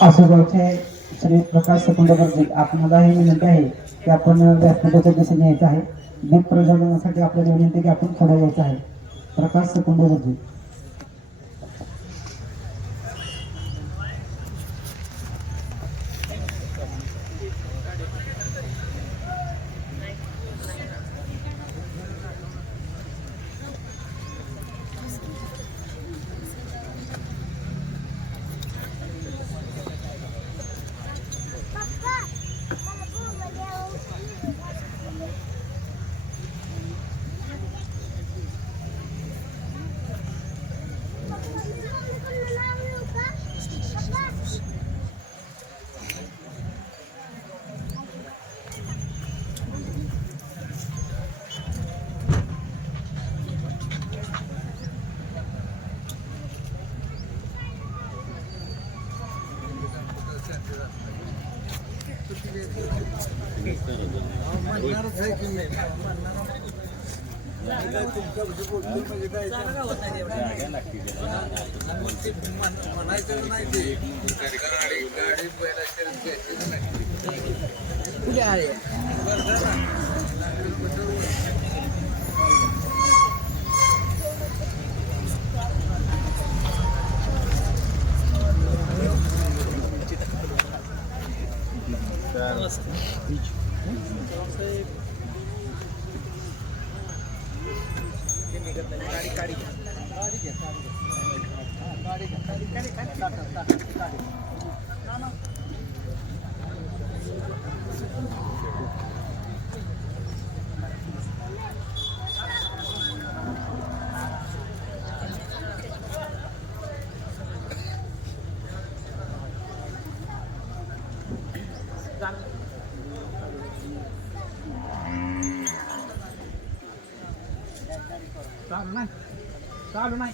आसोगावचे श्री प्रकाश सकुंडकरजी, आपणाला ही विनंती आहे की आपण व्यासपीठाच्या दिशेने यायचं आहे. दीप प्रज्वलनासाठी आपल्याला विनंती की आपण पुढे यायचं आहे. प्रकाश सकुंडकरजी. चालू नाही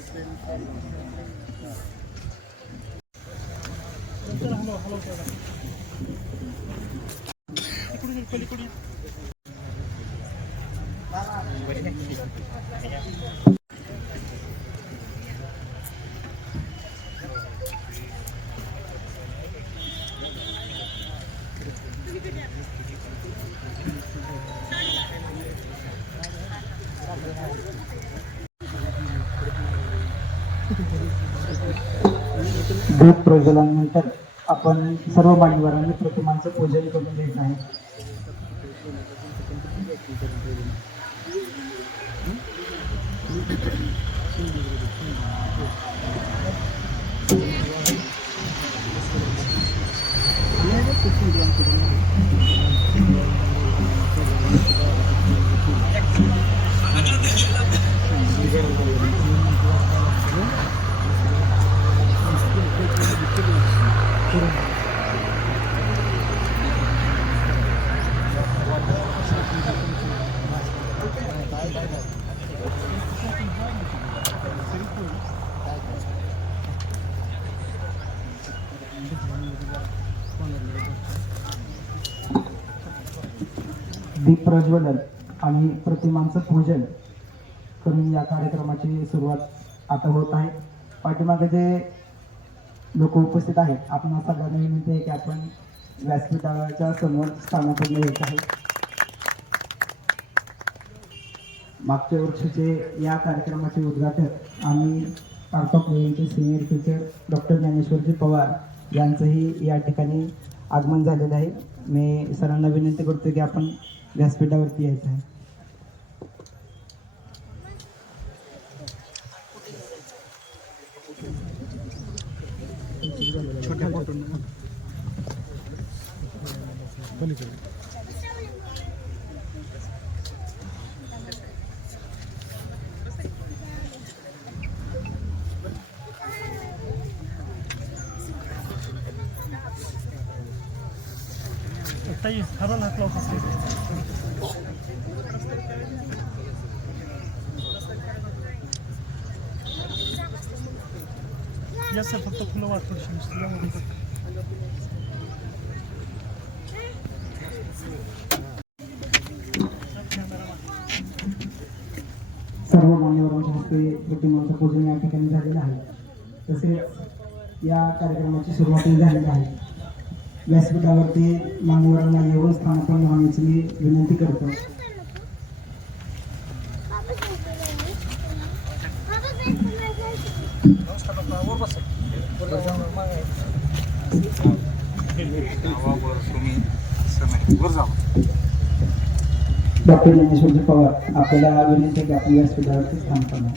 दीप प्रज्वलनानंतर आपण सर्व मान्यवरांनी प्रतिमांचं पूजन करून घ्यायचं आहे. दीप प्रज्वलन आणि प्रतिमांचं पूजन करून या कार्यक्रमाची सुरुवात आता होत आहे. पाठीमागे जे लोक उपस्थित आहेत, आपण सगळ्यांना विनंती आहे की आपण व्यासपीठाच्या समोर स्थानापन्न येत आहे. मागच्या वर्षीचे या कार्यक्रमाचे उद्घाटक आम्ही पार्थोपलेचे senior teacher doctor Dnyaneshwarji Pawar यांचंही या ठिकाणी आगमन झालेलं आहे. मी सरांना विनंती करतो की आपण व्यासपीठावरती यायचं आहे. छोट्या ताई हाताला हात लावत असते. जास्त फक्त फुलं वाट थोडीशी सर्व मान्यवरांच्या हस्ते प्रतिमांचं पूजन या ठिकाणी झालेलं आहे. तसेच या कार्यक्रमाची सुरुवातही झालेली आहे. व्यासपीठावरती मान्यवरांना येऊन स्थानापन्न होण्याची मी विनंती करतो. डॉक्टर ज्ञानेश्वरजी पवार आपल्याला विनंती आहे की आपल्या व्यासपीठावरती स्थानापन्न.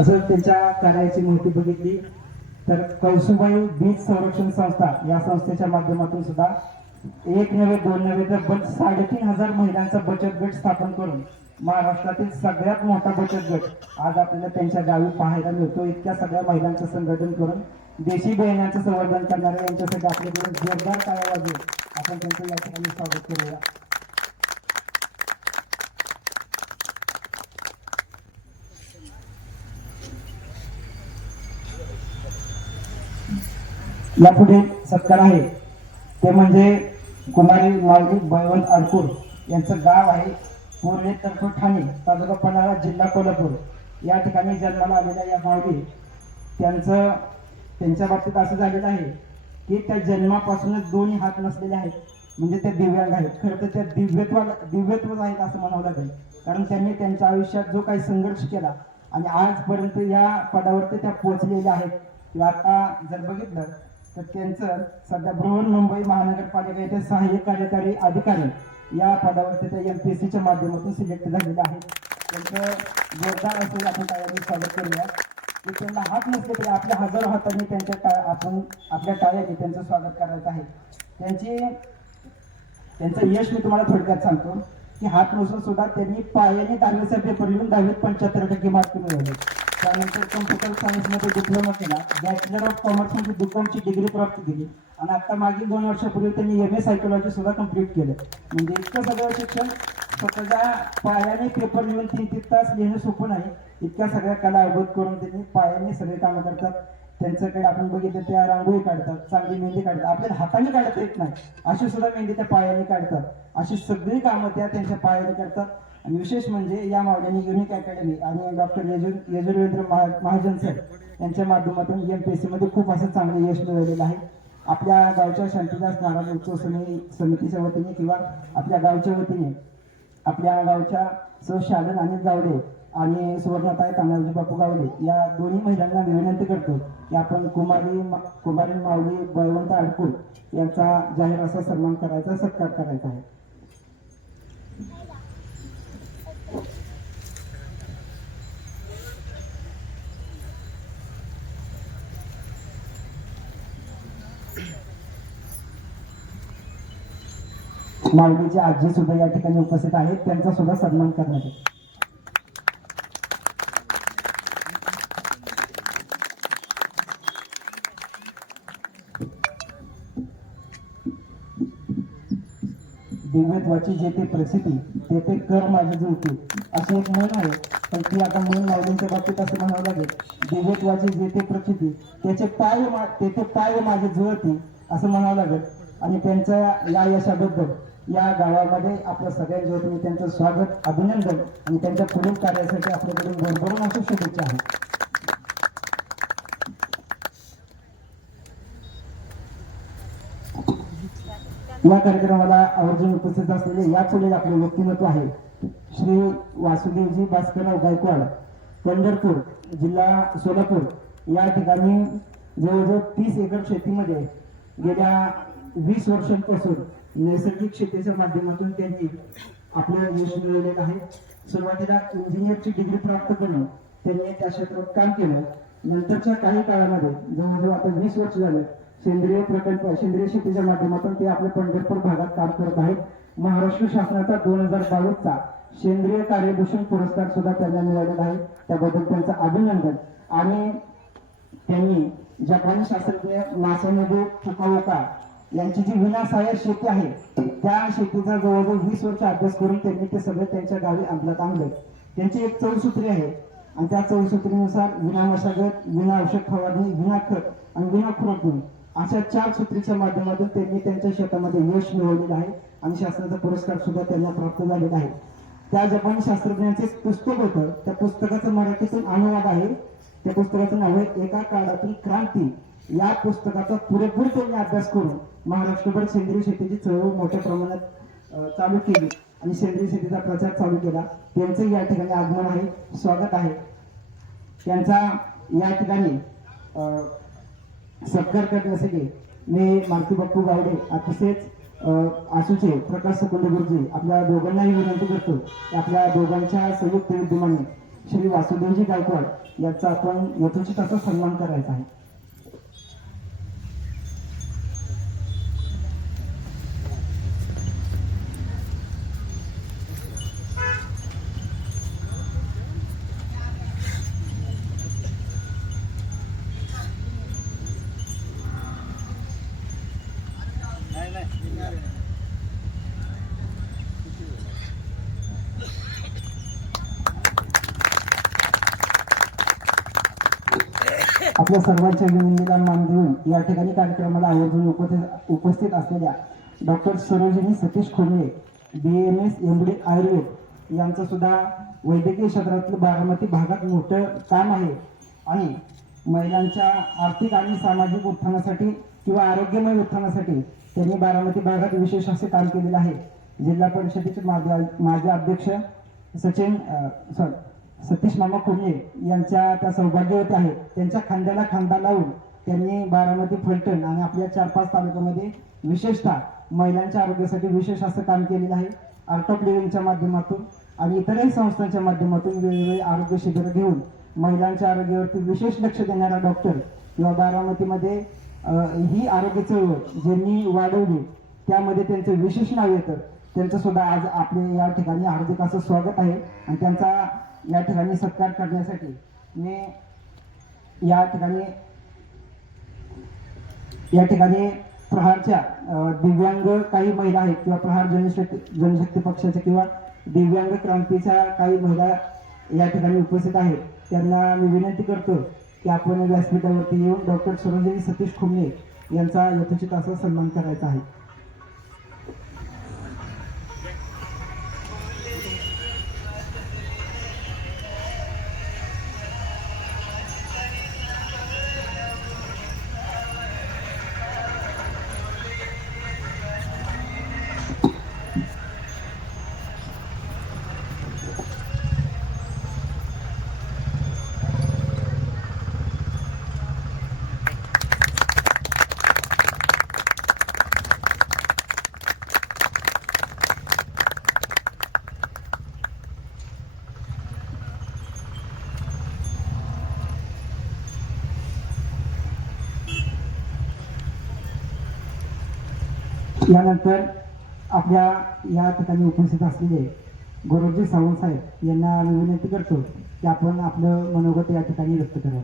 असं त्यांच्या कार्याची माहिती बघितली तर कौसुबाई बीज संरक्षण संस्था या संस्थेच्या माध्यमातून सुद्धा एक नव्हे दोन नव्हे तर 3,500 महिलांचा बचत गट स्थापन करून महाराष्ट्रातील सगळ्यात मोठा बचत गट आज आपल्याला त्यांच्या गावी पाहायला मिळतो. इतक्या सगळ्या महिलांचं संघटन करून देशी बियाण्याचं संवर्धन करणाऱ्या यांच्यासाठी आपल्याकडे जोरदार टाळ्या वाजवून आपण त्यांचं या ठिकाणी स्वागत करूया. यापुढे सत्कार आहे ते म्हणजे कुमारी माऊली बळवंत अडकूर यांचं गाव आहे पूर्णे तर्फे ठाणे तालुका पन्हाळा जिल्हा कोल्हापूर या ठिकाणी जन्माला आलेल्या या माऊली त्यांच्या बाबतीत असं झालेलं आहे की त्या जन्मापासूनच दोन्ही हात नसलेले आहेत. म्हणजे ते दिव्यांग आहेत. खरं तर त्या दिव्यत्वच आहेत असं म्हणावं लागेल. कारण त्यांनी त्यांच्या आयुष्यात जो काही संघर्ष केला आणि आजपर्यंत या पदावरती त्या पोहोचलेल्या आहेत. आता जर बघितलं तर त्यांचं सध्या बृहन्मुंबई महानगरपालिका येथे सहाय्यक कार्यकारी अधिकारी या पदावरती त्या MPSCच्या माध्यमातून सिलेक्ट झालेले आहेत. त्यांचं जोरदार असं आपण टाळ्यांनी स्वागत करूया की त्यांना हात नसले तरी आपल्या हजारो हातांनी आपण आपल्या टाळ्यांनी त्यांचं स्वागत करायचं आहे. त्यांचं यश मी तुम्हाला थोडक्यात सांगतो की हात नसून सुद्धा त्यांनी पायाने 10वीचा पेपर लिहून 10वीत 75% मार्क मिळवले. त्यानंतर कम्प्युटर सायन्समध्ये डिप्लोमा केला. बॅचलर ऑफ कॉमर्समध्ये BComची डिग्री प्राप्त केली आणि आता मागील 2 वर्षापूर्वी त्यांनी MA सायकोलॉजी सुद्धा कंप्लीट केलं. म्हणजे इतकं सगळं शिक्षण स्वतःच्या पायाने पेपर लिहून 3 तास लिहिणं सोपं नाही. इतक्या सगळ्या कला अवगत करून त्यांनी पायाने सगळे कामं करतात. त्यांच्याकडे आपण बघितलं त्या रांगोळी काढतात, चांगली मेहंदी काढतात. आपल्याला हाताने काढता येत नाही अशी सुद्धा मेहंदी त्या पायाने काढतात. अशी सगळी कामं त्या त्यांच्या पायाने करतात. आणि विशेष म्हणजे या मावळ्यांनी युनिक अकॅडमी आणि डॉक्टर यजुर्वेंद्र महाजन सर यांच्या माध्यमातून MPSC मध्ये खूप असं चांगलं यश मिळवलेलं आहे. आपल्या गावच्या शांतीदास महाराज उत्सव समितीच्या वतीने किंवा आपल्या गावच्या वतीने आपल्या गावच्या सौ शालन अनिल गावडे आणि सुवर्णताई तानाजी बापू गावडे या दोन्ही महिलांना विनंती करतो की आपण कुमारी माऊली बळवंत अडकूर यांचा जाहीर असा सन्मान करायचा, सत्कार करायचा आहे. माऊलीचे आजी सुद्धा या ठिकाणी उपस्थित आहेत. त्यांचा सुद्धा सन्मान करण्यात येईल. दिव्यत्वाची जेथे प्रसिद्धी तेथे कर माझी जुळते अशी एक म्हण आहे. पण ती आता म्हण माऊलींच्या बाबतीत असं म्हणावं लागेल, दिव्यत्वाची जेथे प्रसिद्धी तेथे पाय माझे जुळते असं म्हणावं लागेल. आणि त्यांच्या या यशाबद्दल या गावामध्ये आपल्या सगळ्यांच्या वतीने त्यांचं स्वागत, अभिनंदन आणि त्यांच्या पुढील कार्यासाठी आपल्याकडून भरभरून अशा शुभेच्छा आहेत. या कार्यक्रमाला आवर्जून उपस्थित असलेले या पुढील आपले व्यक्तिमत्व आहे श्री वासुदेवजी भास्करराव गायकवाड, पंढरपूर जिल्हा सोलापूर या ठिकाणी जवळजवळ 30 एकर शेतीमध्ये गेल्या 20 वर्षांपासून नैसर्गिक शेतीच्या माध्यमातून त्यांनी आपलं यश मिळवलेलं आहे. सुरुवातीला इंजिनियरची डिग्री प्राप्त करून त्यांनी त्या क्षेत्रात काम केलं. नंतरच्या काही काळामध्ये जवळजवळ आता 20 वर्ष झालं सेंद्रिय प्रकल्प, सेंद्रिय शेतीच्या माध्यमातून ते आपल्या पंढरपूर भागात काम करत आहेत. महाराष्ट्र शासनाचा 2022चा सेंद्रिय कार्यभूषण पुरस्कार सुद्धा त्यांना मिळालेला आहे. त्याबद्दल त्यांचं अभिनंदन. आणि त्यांनी जपानी शास्त्रज्ञ मासानोबु फुकाओका यांची जी विनासहाय्य शेती आहे त्या शेतीचा जवळजवळ 20 वर्ष अभ्यास करून त्यांनी ते सगळं त्यांच्या गावी अंमलात आणलं. त्यांची एक चौसूत्री आहे आणि त्या चौसूत्रीनुसार विना मशागत, विना औषध फवारणी, विना खत आणि विना खुरपणी अशा 4 सूत्रीच्या माध्यमातून त्यांनी त्यांच्या शेतामध्ये यश मिळवलेलं आहे आणि शासनाचा पुरस्कार सुद्धा त्यांना प्राप्त झालेला आहे. त्या जपानी शास्त्रज्ञांचे पुस्तक होतं, त्या पुस्तकाचं मराठीतून अनुवाद आहे. त्या पुस्तकाचं नाव आहे एका काळातील क्रांती. या पुस्तकाचा पुरेपूर त्यांनी अभ्यास करून महाराष्ट्रभर सेंद्रिय शेतीची चळवळ मोठ्या प्रमाणात चालू केली आणि सेंद्रिय शेतीचा प्रचार चालू केला. त्यांचं या ठिकाणी आगमन आहे, स्वागत आहे. त्यांचा या ठिकाणी सत्कार करण्यासाठी मी मालती बाप्पू गावडे अतिशयच आसूचे प्रकाश सकंड गुरुजी आपल्या दोघांनाही विनंती करतो की आपल्या दोघांच्या संयुक्त विद्यमाने श्री वासुदेवजी गायकवाड याचा आपण यथोचित असा सन्मान करायचा आहे. आपल्या सर्वांच्या विनंतीला मान देऊन या ठिकाणी कार्यक्रमाला आवर्जून उपस्थित असलेल्या doctor Sarojini Satish Khomle BAMS MD Ayurveda यांचं सुद्धा वैद्यकीय क्षेत्रातलं बारामती भागात मोठं काम आहे आणि महिलांच्या आर्थिक आणि सामाजिक उत्थानासाठी किंवा आरोग्यमय उत्थानासाठी त्यांनी बारामती भागात विशेष असे काम केलेलं आहे. जिल्हा परिषदेचे माजी अध्यक्ष सतीश मामा खोमले यांच्या त्या सौभाग्यवती आहेत. त्यांच्या खांद्याला खांदा लावून त्यांनी बारामती, फलटण आणि आपल्या 4-5 तालुक्यामध्ये विशेषतः महिलांच्या आरोग्यासाठी विशेष असं काम केलेलं आहे. आर्ट ऑफ लिव्हिंगच्या माध्यमातून आणि इतरही संस्थांच्या माध्यमातून वेगवेगळे आरोग्य शिबिर घेऊन महिलांच्या आरोग्यावरती विशेष लक्ष देणारा डॉक्टर किंवा बारामतीमध्ये ही आरोग्य चळवळ ज्यांनी वाढवली त्यामध्ये त्यांचं विशेष नाव येतं. त्यांचं सुद्धा आज आपले या ठिकाणी हार्दिक असं स्वागत आहे आणि त्यांचा या ठिकाणी सत्कार करण्यासाठी मी या ठिकाणी प्रहारच्या दिव्यांग काही महिला आहेत किंवा प्रहार जनशक्ती पक्षाच्या किंवा दिव्यांग क्रांतीच्या काही महिला या ठिकाणी उपस्थित आहेत. त्यांना मी विनंती करतो की आपण व्यासपीठावरती येऊन डॉक्टर सरोजिनी सतीश खोमले यांचा यथोचित असा सन्मान करायचा आहे. यानंतर आपल्या या ठिकाणी उपस्थित असलेले गुरुजी सावंत साहेब यांना मी विनंती करतो की आपण आपलं मनोगत या ठिकाणी व्यक्त करावं.